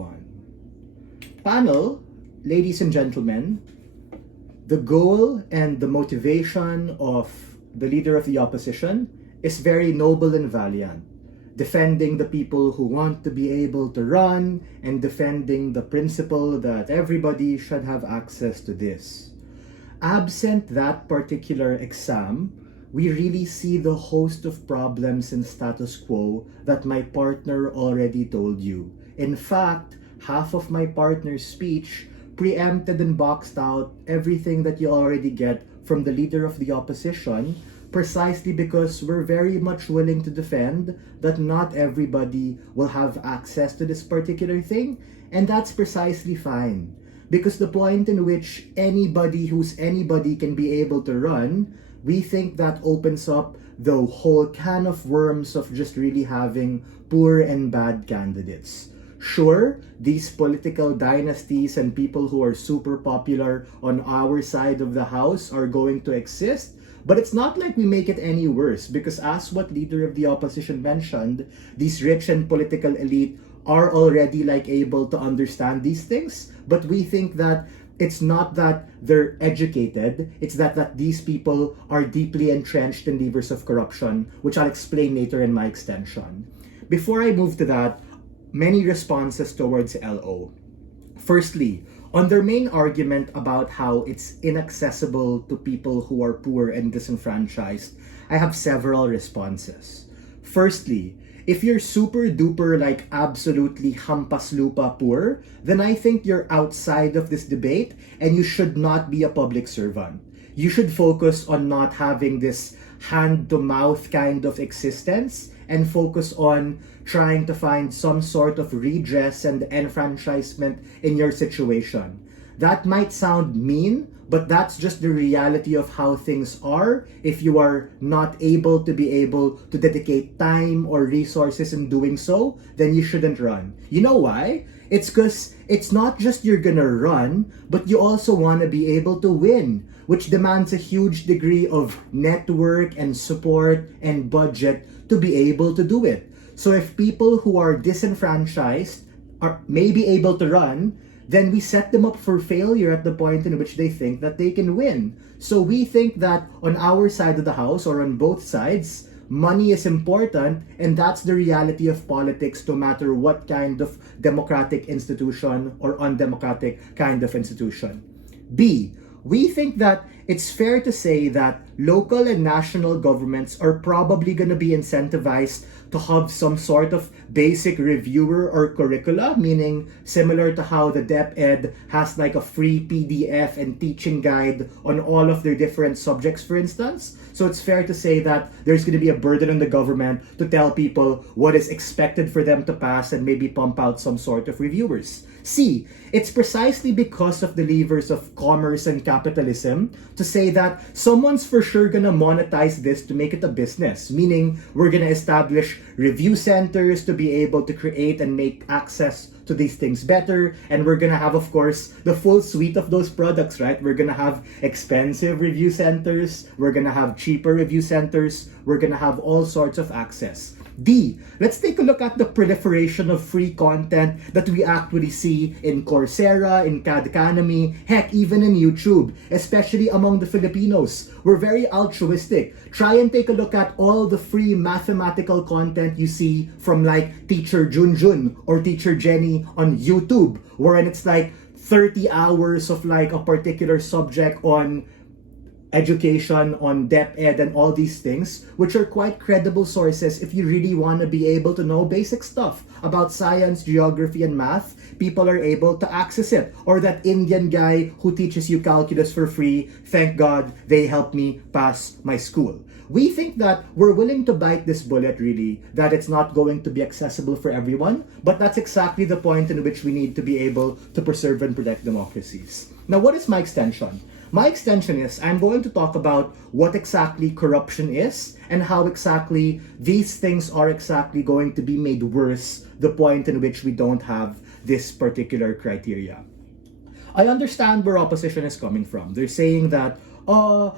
everyone. Panel, ladies and gentlemen, the goal and the motivation of the leader of the opposition is very noble and valiant. Defending the people who want to be able to run and defending the principle that everybody should have access to this. Absent that particular exam, we really see the host of problems and status quo that my partner already told you. In fact, half of my partner's speech preempted and boxed out everything that you already get from the leader of the opposition, precisely because we're very much willing to defend that not everybody will have access to this particular thing, and that's precisely fine. Because the point in which anybody who's anybody can be able to run, we think that opens up the whole can of worms of just really having poor and bad candidates. Sure, these political dynasties and people who are super popular on our side of the house are going to exist, but it's not like we make it any worse, because as what leader of the opposition mentioned, these rich and political elite are already able to understand these things, but we think that it's not that they're educated, it's that these people are deeply entrenched in levers of corruption, which I'll explain later in my extension. Before I move to that, many responses towards LO. Firstly, on their main argument about how it's inaccessible to people who are poor and disenfranchised, I have several responses. Firstly, if you're super duper absolutely hampas lupa poor, then I think you're outside of this debate and you should not be a public servant. You should focus on not having this hand-to-mouth kind of existence and focus on trying to find some sort of redress and enfranchisement in your situation. That might sound mean, but that's just the reality of how things are. If you are not able to dedicate time or resources in doing so, then you shouldn't run. You know why? It's because it's not just you're gonna run, but you also want to be able to win, which demands a huge degree of network and support and budget to be able to do it. So if people who are disenfranchised are maybe able to run, then we set them up for failure at the point in which they think that they can win. So we think that on our side of the house, or on both sides, money is important, and that's the reality of politics, no matter what kind of democratic institution or undemocratic kind of institution. B, we think that it's fair to say that local and national governments are probably going to be incentivized to have some sort of basic reviewer or curricula, meaning similar to how the DepEd has a free PDF and teaching guide on all of their different subjects, for instance. So it's fair to say that there's going to be a burden on the government to tell people what is expected for them to pass and maybe pump out some sort of reviewers. C, it's precisely because of the levers of commerce and capitalism to say that someone's for sure gonna monetize this to make it a business, meaning we're gonna establish review centers to be able to create and make access to these things better, and we're gonna have, of course, the full suite of those products, right? We're gonna have expensive review centers, we're gonna have cheaper review centers, we're gonna have all sorts of access. D, let's take a look at the proliferation of free content that we actually see in Coursera, in Khan heck, even in YouTube, especially among the Filipinos. We're very altruistic. Try and take a look at all the free mathematical content you see from Teacher Junjun or Teacher Jenny on YouTube, wherein it's 30 hours of a particular subject on education, on DepEd, and all these things, which are quite credible sources if you really want to be able to know basic stuff about science, geography, and math. People are able to access it. Or that Indian guy who teaches you calculus for free, thank God they helped me pass my school. We think that we're willing to bite this bullet, really, that it's not going to be accessible for everyone, but that's exactly the point in which we need to be able to preserve and protect democracies. Now, what is my extension? My extension is I'm going to talk about what exactly corruption is and how exactly these things are exactly going to be made worse the point in which we don't have this particular criteria. I understand where opposition is coming from. They're saying that,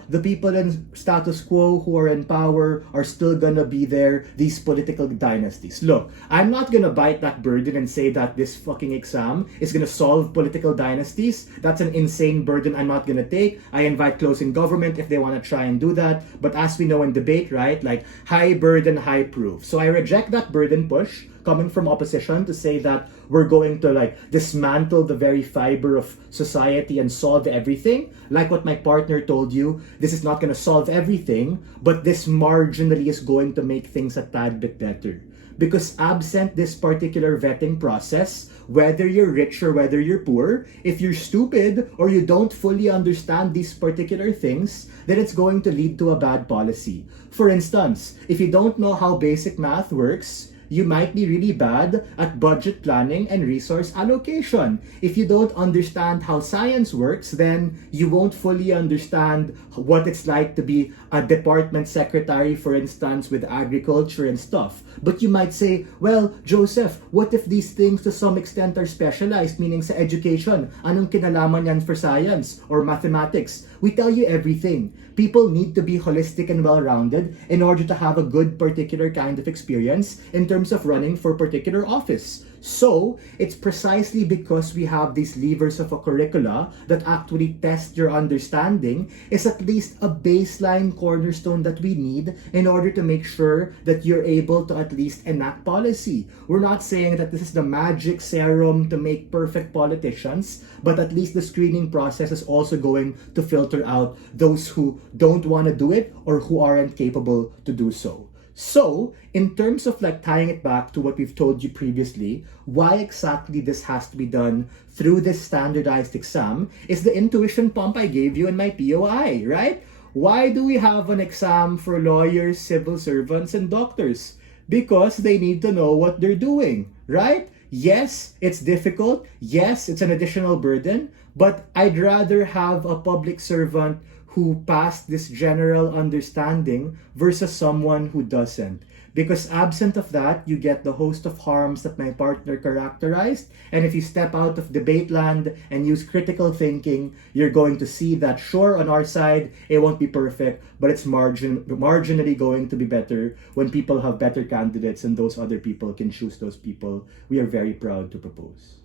the people in status quo who are in power are still gonna be there, these political dynasties. Look, I'm not gonna bite that burden and say that this fucking exam is gonna solve political dynasties. That's an insane burden I'm not gonna take. I invite closing government if they wanna try and do that. But as we know in debate, right, like high burden, high proof. So I reject that burden push coming from opposition to say that we're going to like dismantle the very fiber of society and solve everything. Like what my partner told you, this is not going to solve everything, but this marginally is going to make things a tad bit better. Because absent this particular vetting process, whether you're rich or whether you're poor, if you're stupid or you don't fully understand these particular things, then it's going to lead to a bad policy. For instance, if you don't know how basic math works, you might be really bad at budget planning and resource allocation. If you don't understand how science works, then you won't fully understand what it's like to be a department secretary, for instance, with agriculture and stuff. But you might say, well, Joseph, what if these things to some extent are specialized, meaning sa education? Anong kinalaman yan for science or mathematics? We tell you everything. People need to be holistic and well-rounded in order to have a good particular kind of experience in terms of running for particular office. So, it's precisely because we have these levers of a curricula that actually test your understanding is at least a baseline cornerstone that we need in order to make sure that you're able to at least enact policy. We're not saying that this is the magic serum to make perfect politicians, but at least the screening process is also going to filter out those who don't want to do it or who aren't capable to do so. So, in terms of like tying it back to what we've told you previously, why exactly this has to be done through this standardized exam is the intuition pump I gave you in my POI, right? Why do we have an exam for lawyers, civil servants, and doctors? Because they need to know what they're doing, right? Yes, it's difficult. Yes, it's an additional burden. But I'd rather have a public servant who passed this general understanding versus someone who doesn't. Because absent of that, you get the host of harms that my partner characterized. And if you step out of debate land and use critical thinking, you're going to see that sure, on our side, it won't be perfect, but it's marginally going to be better when people have better candidates and those other people can choose those people we are very proud to propose.